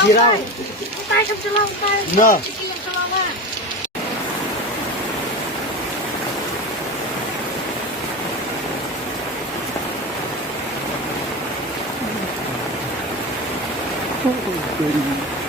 Siraw. Tayo sa silaw tayo. No. Sige yung silaw na. Oh,